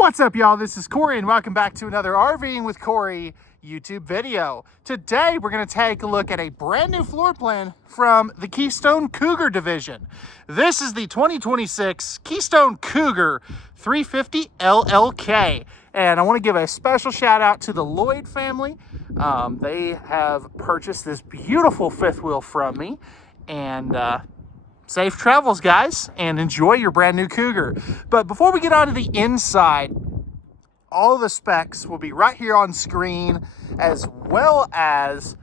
What's up, y'all? This is Corey, and welcome back to another RVing with Corey YouTube video. Today, we're going to take a look at a brand new floor plan from the Keystone Cougar division. This is the 2026 Keystone Cougar 350LLK, and I want to give a special shout out to the Lloyd family. They have purchased this beautiful fifth wheel from me, and safe travels, guys, and enjoy your brand new Cougar. But before we get on to the inside, all of the specs will be right here on screen, as well as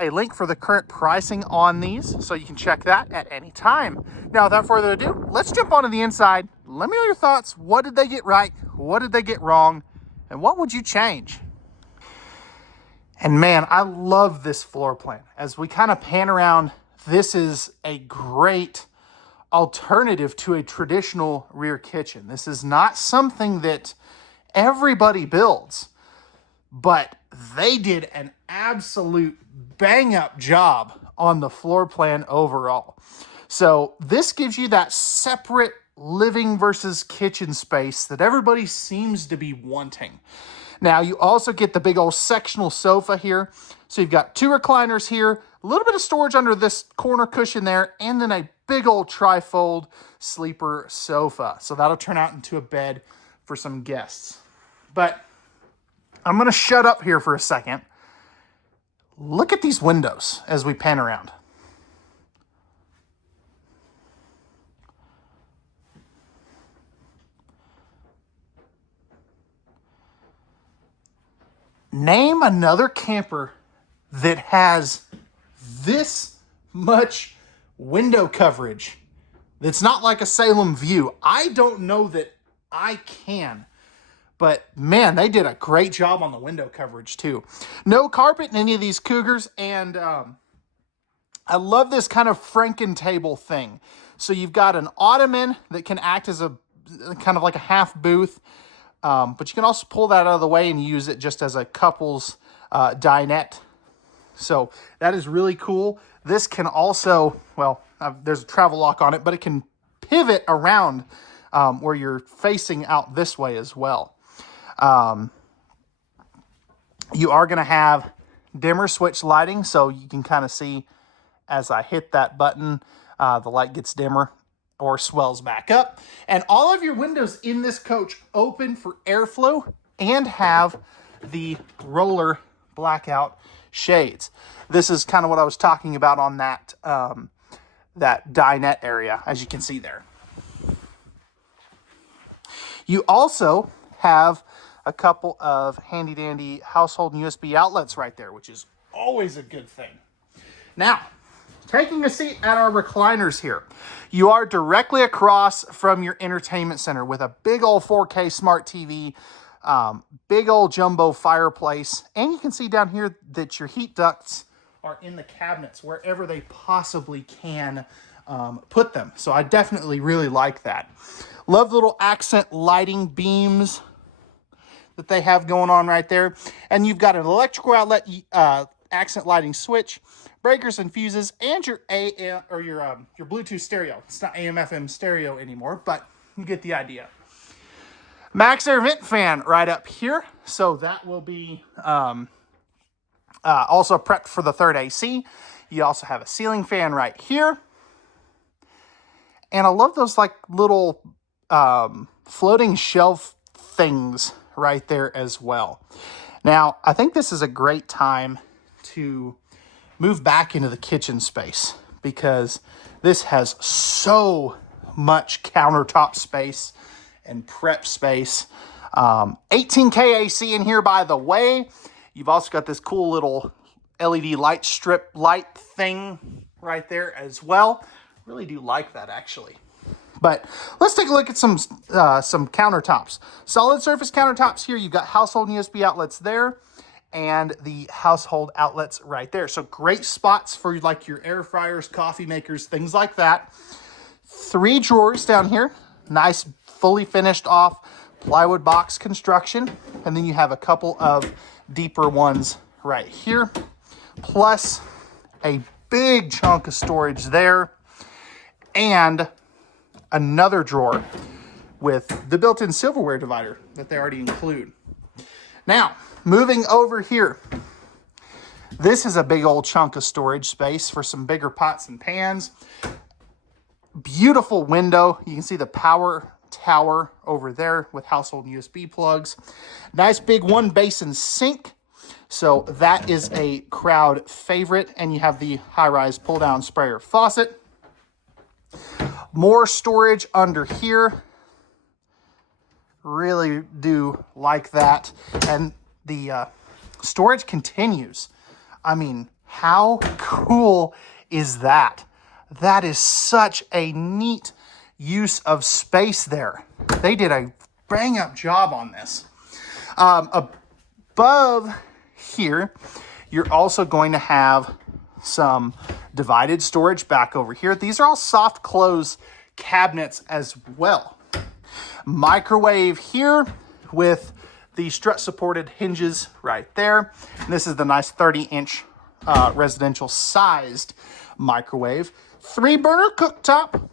a link for the current pricing on these, so you can check that at any time. Now, without further ado, let's jump onto the inside. Let me know your thoughts. What did they get right? What did they get wrong? And what would you change? And man, I love this floor plan. As we kind of pan around, this is a great alternative to a traditional rear kitchen. This is not something that everybody builds, but they did an absolute bang up job on the floor plan overall. So this gives you that separate living versus kitchen space that everybody seems to be wanting. Now, you also get the big old sectional sofa here. So you've got two recliners here, a little bit of storage under this corner cushion there, and then a big old tri-fold sleeper sofa. So that'll turn out into a bed for some guests. But I'm going to shut up here for a second. Look at these windows as we pan around. Name another camper that has this much window coverage that's not like a Salem view. I don't know that I can, but man, they did a great job on the window coverage too. No carpet in any of these Cougars, and I love this kind of Franken table thing. So you've got an ottoman that can act as a kind of like a half booth. But you can also pull that out of the way and use it just as a couple's dinette. So that is really cool. This can also, well, there's a travel lock on it, but it can pivot around where you're facing out this way as well. You are going to have dimmer switch lighting, so you can kind of see as I hit that button, the light gets dimmer or swells back up. And all of your windows in this coach open for airflow and have the roller blackout shades. This is kind of what I was talking about on that that dinette area, as you can see there. You also have a couple of handy dandy household USB outlets right there, which is always a good thing. Now, taking a seat at our recliners here, you are directly across from your entertainment center with a big old 4K smart TV, big old jumbo fireplace, and you can see down here that your heat ducts are in the cabinets wherever they possibly can put them. So I definitely really like that. Love the little accent lighting beams that they have going on right there. And you've got an electrical outlet, accent lighting switch, breakers and fuses, and your AM or your Bluetooth stereo. It's not AM/FM stereo anymore, but you get the idea. Max Air vent fan right up here, so that will be also prepped for the third AC. You also have a ceiling fan right here, and I love those like little floating shelf things right there as well. Now, I think this is a great time to move back into the kitchen space because this has so much countertop space and prep space. 18K AC in here, by the way. You've also got this cool little LED light strip light thing right there as well. Really do like that, actually. But let's take a look at some countertops. Solid surface countertops here. You've got household USB outlets there, and the household outlets right there. So great spots for like your air fryers, coffee makers, things like that. 3 drawers down here. Nice, fully finished off plywood box construction. And then you have a couple of deeper ones right here. Plus a big chunk of storage there. And another drawer with the built-in silverware divider that they already include. Now, moving over here. This is a big old chunk of storage space for some bigger pots and pans. Beautiful window. You can see the power tower over there with household USB plugs. Nice big one basin sink. So that is a crowd favorite. And you have the high-rise pull-down sprayer faucet. More storage under here. Really do like that. And the storage continues. I mean, how cool is that? That is such a neat use of space there. They did a bang-up job on this. Above here, you're also going to have some divided storage back over here. These are all soft close cabinets as well. Microwave here with the strut-supported hinges right there. And this is the nice 30-inch residential-sized microwave. 3-burner cooktop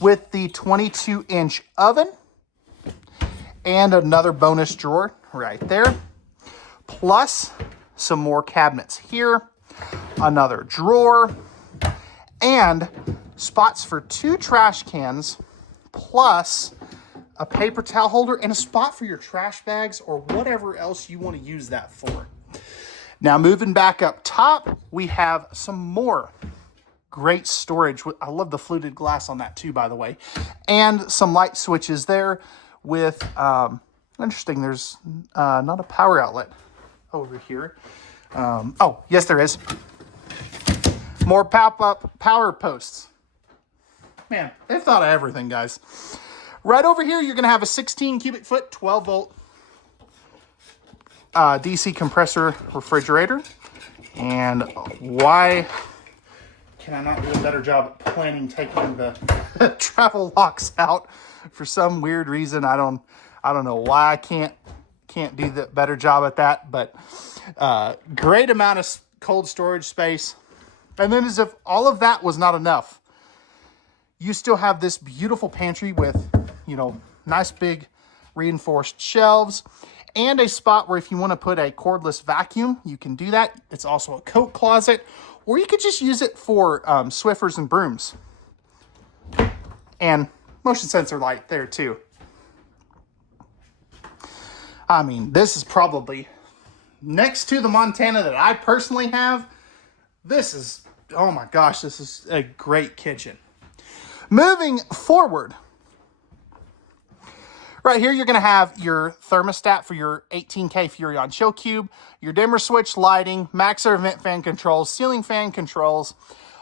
with the 22-inch oven. And another bonus drawer right there. Plus some more cabinets here. Another drawer. And spots for 2 trash cans. Plus a paper towel holder and a spot for your trash bags or whatever else you want to use that for. Now moving back up top, we have some more great storage. I love the fluted glass on that too, by the way. And some light switches there with, interesting, there's not a power outlet over here. Oh, yes there is. More pop-up power posts. Man, they've thought of everything, guys. Right over here, you're going to have a 16 cubic foot, 12 volt DC compressor refrigerator. And why can I not do a better job at planning taking the travel locks out? For some weird reason, I don't know why I can't do the better job at that. But great amount of cold storage space. And then as if all of that was not enough, you still have this beautiful pantry with, you know, nice big reinforced shelves and a spot where if you want to put a cordless vacuum, you can do that. It's also a coat closet, or you could just use it for Swiffers and brooms. And motion sensor light there too. I mean, this is probably next to the Montana that I personally have. This is, oh my gosh, this is a great kitchen. Moving forward, right here, you're going to have your thermostat for your 18K Furrion chill cube, your dimmer switch lighting, max air vent fan controls, ceiling fan controls,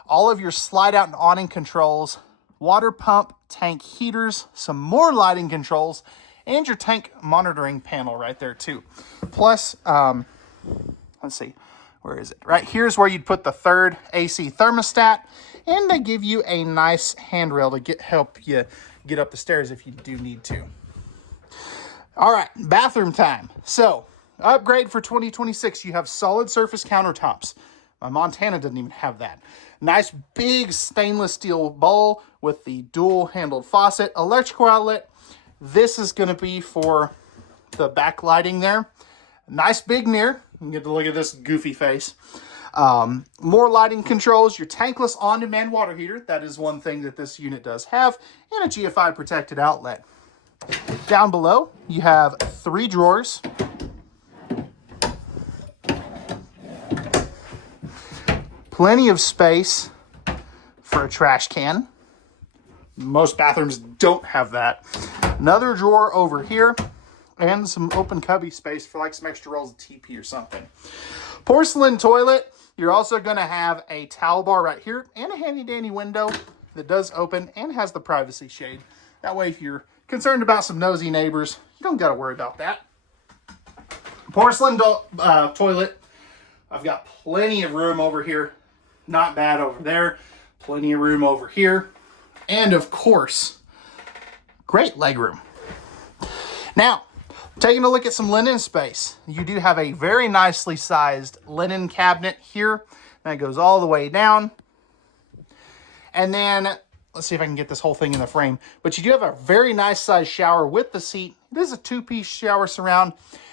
all of your slide out and awning controls, water pump, tank heaters, some more lighting controls, and your tank monitoring panel right there too. Plus, let's see, where is it? Right here's where you'd put the third AC thermostat, and they give you a nice handrail to help you get up the stairs if you do need to. All right, bathroom time. So, upgrade for 2026, you have solid surface countertops. My Montana doesn't even have that. Nice big stainless steel bowl with the dual handled faucet, electrical outlet. This is going to be for the backlighting there. Nice big mirror. You can get to look at this goofy face. More lighting controls, your tankless on-demand water heater. That is one thing that this unit does have. And a GFI protected outlet. Down below, you have 3 drawers. Plenty of space for a trash can. Most bathrooms don't have that. Another drawer over here. And some open cubby space for like some extra rolls of TP or something. Porcelain toilet. You're also going to have a towel bar right here and a handy dandy window that does open and has the privacy shade. That way if you're concerned about some nosy neighbors, you don't got to worry about that. Porcelain toilet. I've got plenty of room over here. Not bad over there. Plenty of room over here. And of course, great leg room. Now, taking a look at some linen space. You do have a very nicely sized linen cabinet here. That goes all the way down. And then let's see if I can get this whole thing in the frame. But you do have a very nice size shower with the seat. It is a 2-piece shower surround.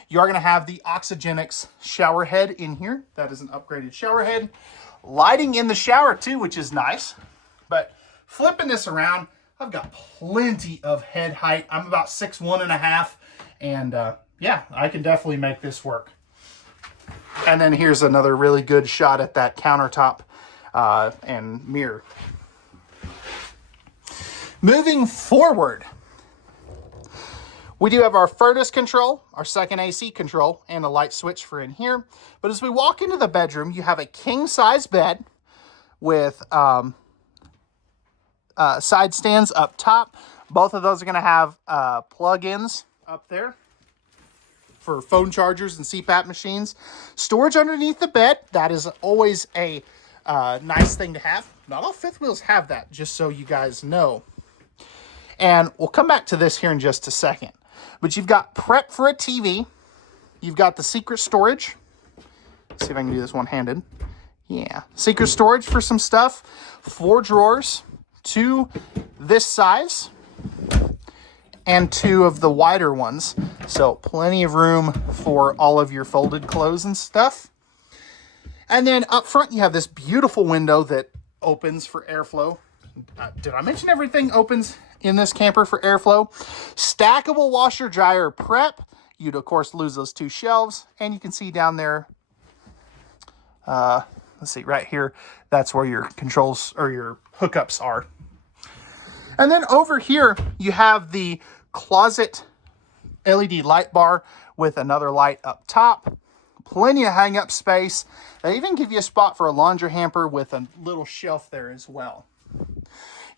You are going to have the Oxygenics shower head in here. That is an upgraded shower head. Lighting in the shower too, which is nice. But flipping this around, I've got plenty of head height. I'm about 6'1.5", and yeah, I can definitely make this work. And then here's another really good shot at that countertop and mirror. Moving forward, we do have our furnace control, our second AC control, and a light switch for in here. But as we walk into the bedroom, you have a king-size bed with side stands up top. Both of those are going to have plug-ins up there for phone chargers and CPAP machines. Storage underneath the bed. That is always a nice thing to have. Not all fifth wheels have that, just so you guys know. And we'll come back to this here in just a second. But you've got prep for a TV. You've got the secret storage. Let's see if I can do this one-handed. Yeah. Secret storage for some stuff. 4 drawers. 2 this size. And 2 of the wider ones. So plenty of room for all of your folded clothes and stuff. And then up front, you have this beautiful window that opens for airflow. Did I mention everything opens in this camper for airflow? Stackable washer dryer prep. You'd of course lose those 2 shelves, and you can see down there, let's see, right here, that's where your controls or your hookups are. And then over here you have the closet LED light bar with another light up top. Plenty of hang up space. They even give you a spot for a laundry hamper with a little shelf there as well.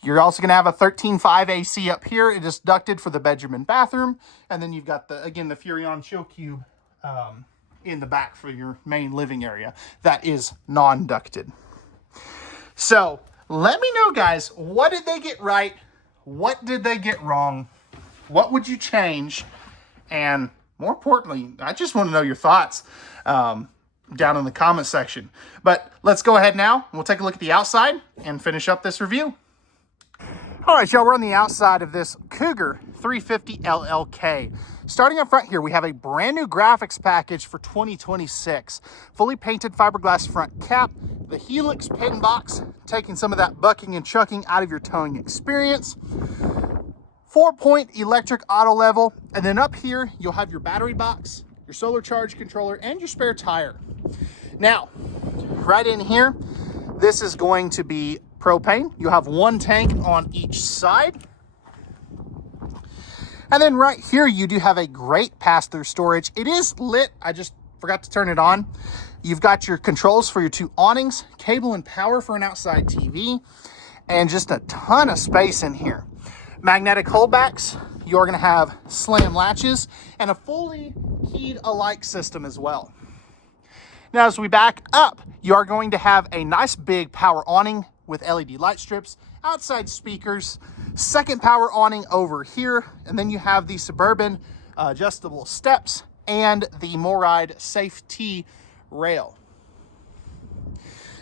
You're also going to have a 13.5 AC up here. It is ducted for the bedroom and bathroom. And then you've got, the Furrion Chill Cube in the back for your main living area. That is non-ducted. So, let me know, guys, what did they get right? What did they get wrong? What would you change? And more importantly, I just want to know your thoughts down in the comment section. But let's go ahead now. And we'll take a look at the outside and finish up this review. All right, y'all, we're on the outside of this Cougar 350LLK. Starting up front here, we have a brand new graphics package for 2026. Fully painted fiberglass front cap, the Helix pin box, taking some of that bucking and chucking out of your towing experience. 4-point electric auto level, and then up here, you'll have your battery box, your solar charge controller, and your spare tire. Now, right in here, this is going to be propane. You'll have 1 tank on each side. And then right here, you do have a great pass-through storage. It is lit. I just forgot to turn it on. You've got your controls for your 2 awnings, cable and power for an outside TV, and just a ton of space in here. Magnetic holdbacks. You're going to have slam latches and a fully keyed alike system as well. Now, as we back up, you are going to have a nice big power awning with LED light strips, outside speakers, second power awning over here, and then you have the Suburban adjustable steps and the MORryde safety rail.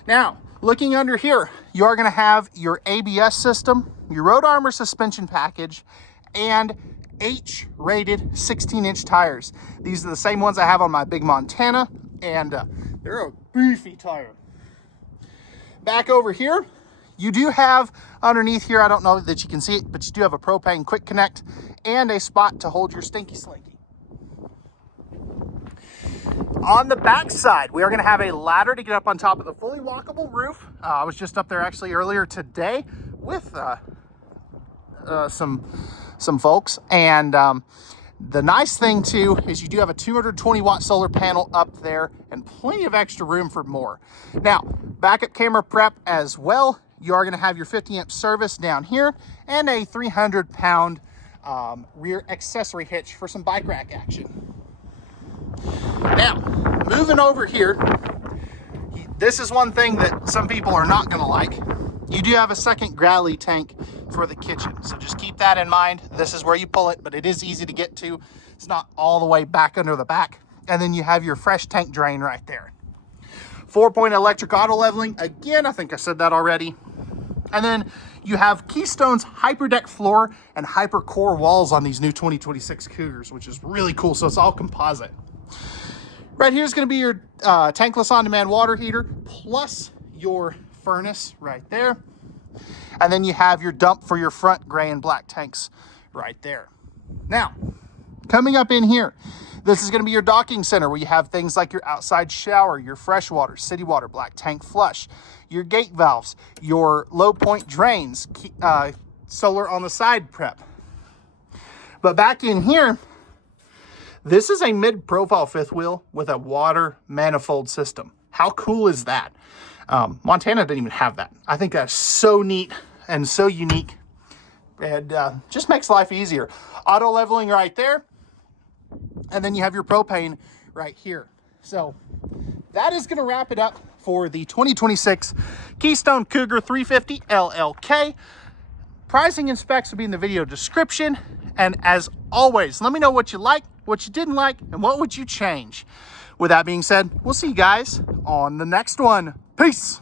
Now, looking under here, you are going to have your ABS system, your Road Armor suspension package, and H-rated 16-inch tires. These are the same ones I have on my Big Montana, and they're a beefy tire. Back over here, you do have underneath here, I don't know that you can see it, but you do have a propane quick connect and a spot to hold your stinky slinky. On the back side, we are going to have a ladder to get up on top of the fully walkable roof. I was just up there actually earlier today with some folks, and the nice thing too is you do have a 220-watt solar panel up there and plenty of extra room for more. Now, backup camera prep as well. You are going to have your 50-amp service down here and a 300-pound rear accessory hitch for some bike rack action. Now, moving over here, this is one thing that some people are not going to like. You do have a second galley tank for the kitchen, so just keep that in mind. This is where you pull it, but it is easy to get to. It's not all the way back under the back. And then you have your fresh tank drain right there. 4-point electric auto leveling. Again, I think I said that already. And then you have Keystone's Hyperdeck floor and Hypercore walls on these new 2026 Cougars, which is really cool. So it's all composite. Right here is going to be your tankless on-demand water heater, plus your furnace right there. And then you have your dump for your front gray and black tanks right there. Now, coming up in here, this is going to be your docking center where you have things like your outside shower, your fresh water, city water, black tank flush, your gate valves, your low point drains, solar on the side prep. But back in here, this is a mid-profile fifth wheel with a water manifold system. How cool is that? Montana didn't even have that. I think that's so neat and so unique, and just makes life easier. Auto leveling right there. And then you have your propane right here. So that is going to wrap it up for the 2026 Keystone Cougar 350LLK. Pricing and specs will be in the video description. And as always, let me know what you liked, what you didn't like, and what would you change. With that being said, we'll see you guys on the next one. Peace.